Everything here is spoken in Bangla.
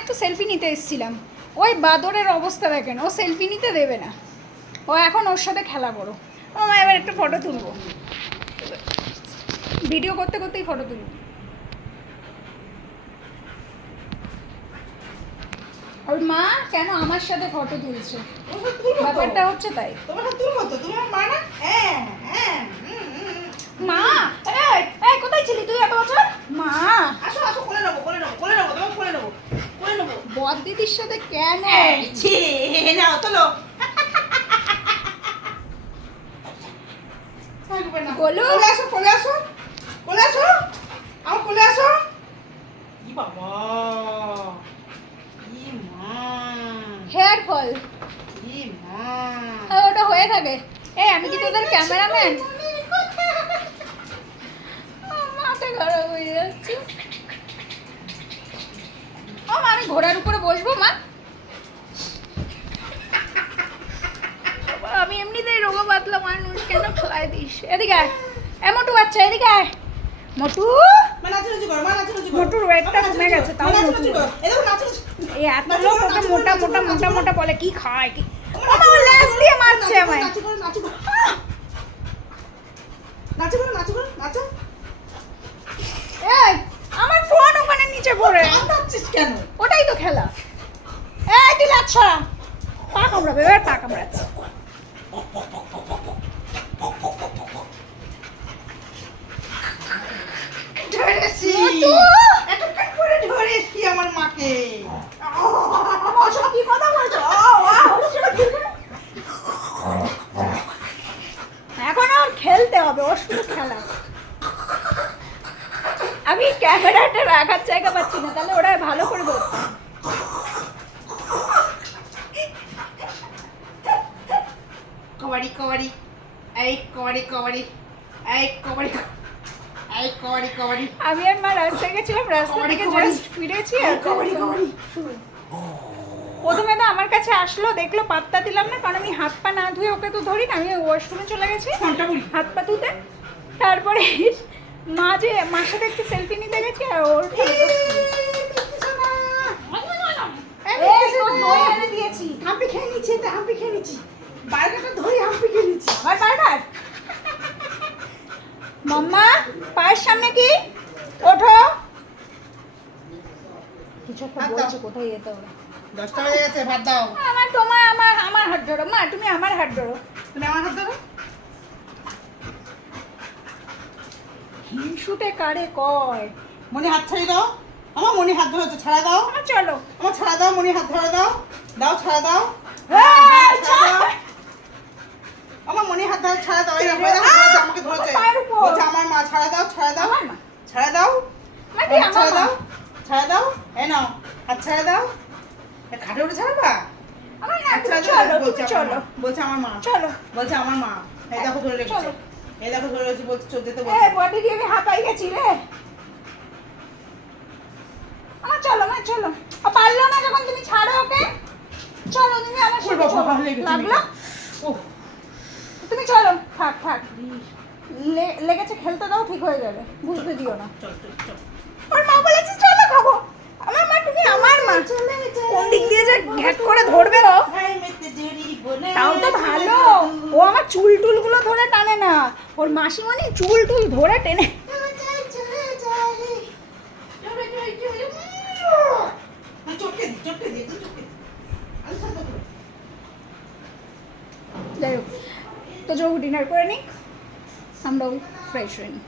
একটু সেলফি নিতে এসেছিলাম। ওই বাদরের অবস্থা দেখেন, ও সেলফি নিতে দেবে না। ও এখন ওর সাথে খেলা করো। ও মা এবার একটা ফটো তুলবো, ভিডিও করতে করতেই ফটো তুলবো। ওর মা কেন আমার সাথে ফটো তুলছে, ব্যাপারটা হচ্ছে তাই। তোমার তুলবো তো, তুমি আমার মা না? হ্যাঁ হ্যাঁ। মা এই কোথায় ছিলি তুই এত বছর? মা আসো আসো, কোলে নেবো কোলে নেবো কোলে নেবো, তোমার কোলে নেবো কোলে নেবো। বদ দিদির সাথে কেন? ছি, নাও তোলো। থাকবে না। গোলু। কোলে আসো কোলে আসো কোলে আসো, আমার কোলে আসো। ই বাবা, ই মা, হেয়ার ফল ই মা। ওটা হয়ে থাকে। এই আমি কি তোদের ক্যামেরাম্যান? মাথা খারাপ হয়ে যাচ্ছে। ও মা, আমি ঘোড়ার উপরে বসবো মা? আমি এমনিতেই রোগা পাতলা মানুষ, কেন খাওয়াই দিস? এদিকে আয়, এ মোটু বাচ্চা এদিকে আয়। মোটু, মা নাচানাচি করো, মা নাচানাচি করো। মোটুর ওয়েটটা কমে গেছে, তাও নাচানাচি মোটু। করো। এই দেখো নাচানাচি। এই এত লোক ওকে মোটা মোটা মোটা মোটা বলে, কি খায় কি? ও মা, ও লেজ দিয়ে মারছে আমায়। নাচো করো, নাচো করো। নাচো করো, নাচো করো, নাচো। এই আমার ফোন ওখানে নিচে পড়ে। নাচছিস কেন? ওটাই তো খেলা। এই তুই লাচ্ছা পা কামড়াবে, এবার পা কামড়াচ্ছে। ধরেছি। মোটু! এতক্ষণ পরে ধরেছি আমার মাকে। ওসব কি কথা বলছো? এখন আর খেলতে হবে, ওর শুধু খেলা। আমি ক্যামেরাটা রাখার জায়গা পাচ্ছি না, তাহলে ওরা ভালো করে ধরতো। কবাডি কবাডি, এই কবাডি কবাডি, এই কবাডি, এই কবাডি কবাডি। আমি আর মা রাস্তায় গেছিলাম, রাস্তা কবাডি, থেকে কবাডি। জাস্ট ফিরেছি আর কবাডি কবাডি। প্রথমে তো আমার কাছে আসলো, দেখলো পাত্তা দিলাম না, কারণ আমি হাত পা না ধুয়ে ওকে তো ধরি না, আমি ওয়াশরুমে চলে গেছি ফোনটা বলি। হাত পা ধুতে। তারপরে মার সাথে একটু সেলফি নিতে গেছি আর ওর দিয়েছি। হাম্পি খেয়ে নিচ্ছি, এটা হাম্পি খেয়ে নিচ্ছি। বার্গারটা ধরে হাম্পি খেয়ে নিচ্ছি। আবার বারবার মাম্মা পায়ের সামনে কি? ওঠো। কিছু একটা হাত দাও। বলছে, কোথায় যেতে হবে? 10টা বেজে গেছে, ভাত দাও। আমার হাত ধরো মা, তুমি আমার হাত ধরো। তুমি আমার হাত ধরো। হিংসুটে কারে কয়? মনি হাত ছাড়ি দাও। আমার মনি হাত ধরেছে, ছাড়া দাও। আমার চলো। আমার ছাড়া দাও, মনি হাত ধরে দাও। দাও, ছাড়া দাও। এই, ছাড়া ছাড়। দাও। আমার মনি হাত ধরে ছাড়া দাও। এই দেখো, এই দেখো, ধরেছে, আমাকে ধরেছে। পায়ের উপর। বলছে আমার মা, ছাড়া দাও, ছাড়া দাও। আমার মা। ছাড়া দাও। মা কি হাত আমার ছাড়া মা? দাও, ছাড়া দাও। এই নাও, হাত ছাড়া দাও। এ খাটে উঠে ছাড়াবা? আমার না, হাত তুমি ছাড়া দাও। চলো, বলছে তুমি আমার চলো। মা। বলছে আমার মা। চলো। বলছে আমার মা। এই দেখো ধরে রেখেছে। চলো। এই দেখো ধরে রেখেছে, বলছে চোদ্দতে এ বলছে। বডি দিয়ে আমি হাঁপাই গেছি রে। আমার চলো মা, চলো। পারলো না যখন, তুমি ছাড়ো ওকে। চলো তুমি আমার ওর সাথে বাবা, চলো। ভালো লেগেছে লাগলো? ওহ, তুমি চলো, থাক থাক। লেগেছে, খেলতে দাও, ঠিক হয়ে যাবে, বুঝতে দিও না। চল চল চল। ওর মা বলেছে চলো খাবো। আমার মা, তুমি আমার মা। কোন দিক দিয়ে যে ঘ্যাট করে ধরবে ও? তাও তো ভালো, ও আমার চুল টুলগুলো ধরে টানে না, ওর মাসিমণি চুল টুল ধরে টেনে। চটকে দি, চটকে দি, একটু চটকে দি। আলু সেদ্ধ করো। যাই হোক, তো যোগ ডিনার করে নিই, আমরাও ফ্রেশ হয়ে নিই।